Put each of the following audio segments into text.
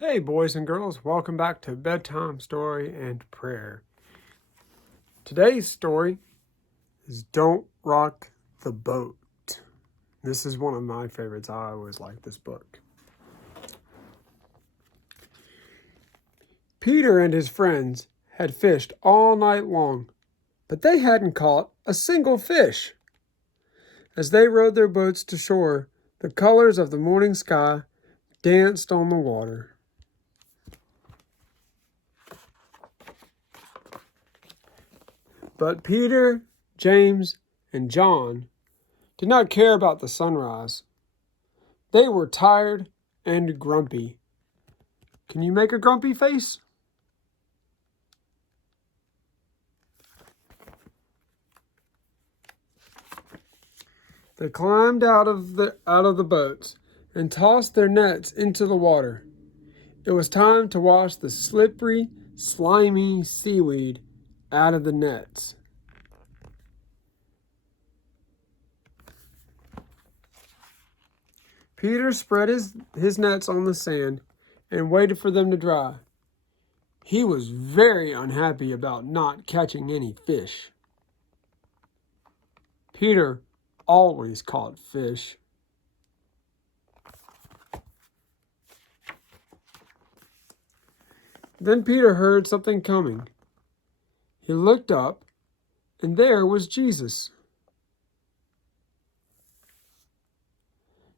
Hey, boys and girls, welcome back to Bedtime Story and Prayer. Today's story is Don't Rock the Boat. This is one of my favorites. I always like this book. Peter and his friends had fished all night long, but they hadn't caught a single fish. As they rowed their boats to shore, the colors of the morning sky danced on the water. But Peter, James, and John did not care about the sunrise. They were tired and grumpy. Can you make a grumpy face? They climbed out of the boats and tossed their nets into the water. It was time to wash the slippery, slimy seaweed out of the nets. Peter spread his nets on the sand and waited for them to dry. He was very unhappy about not catching any fish. Peter always caught fish. Then Peter heard something coming. He looked up, and there was Jesus.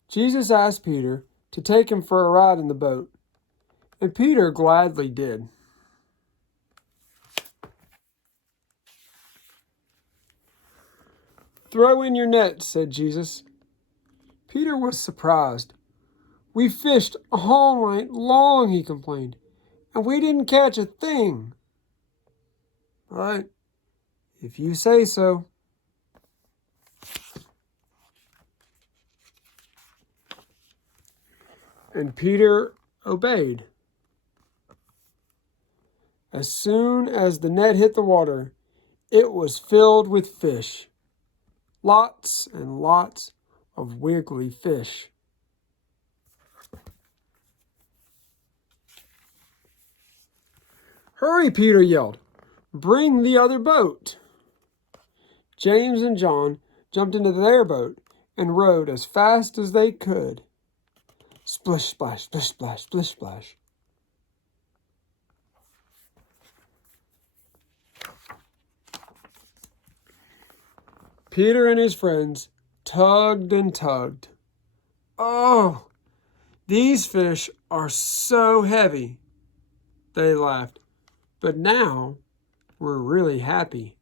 Jesus asked Peter to take him for a ride in the boat, and Peter gladly did. "Throw in your net," said Jesus. Peter was surprised. "We fished all night long," he complained, "and we didn't catch a thing." "But if you say so." And Peter obeyed. As soon as the net hit the water, it was filled with fish. Lots and lots of wiggly fish. "Hurry," Peter yelled. "Bring the other boat." James and John jumped into their boat and rowed as fast as they could. Splish, splash, splish, splash, splish, splash. Peter and his friends tugged and tugged. "Oh, these fish are so heavy," they laughed. "But now we're really happy."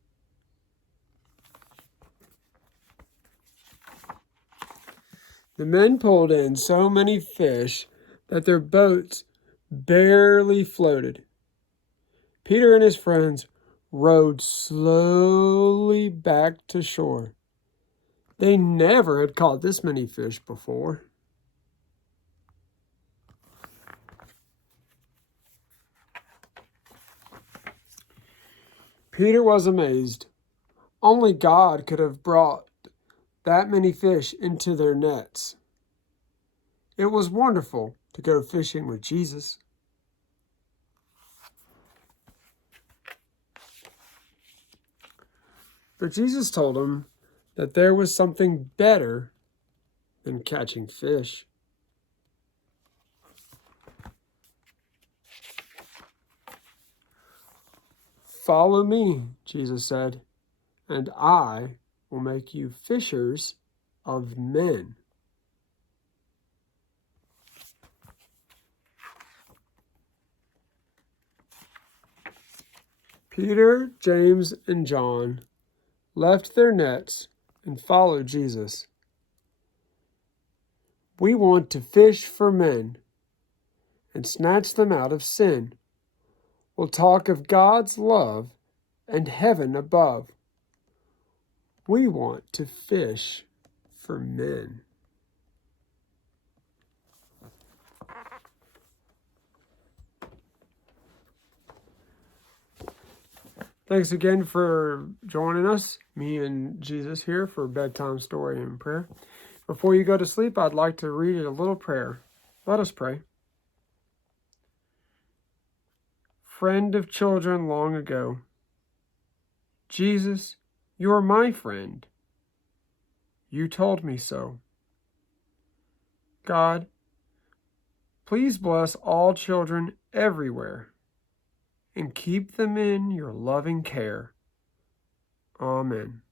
The men pulled in so many fish that their boats barely floated. Peter and his friends rowed slowly back to shore. They never had caught this many fish before. Peter was amazed. Only God could have brought that many fish into their nets. It was wonderful to go fishing with Jesus. But Jesus told him that there was something better than catching fish. "Follow me," Jesus said, "and I will make you fishers of men." Peter, James, and John left their nets and followed Jesus. We want to fish for men and snatch them out of sin. We'll talk of God's love and heaven above. We want to fish for men. Thanks again for joining us, me and Jesus here, for Bedtime Story and Prayer. Before you go to sleep, I'd like to read a little prayer. Let us pray. friend of children long ago. Jesus, you're my friend. You told me so. God, please bless all children everywhere and keep them in your loving care. Amen.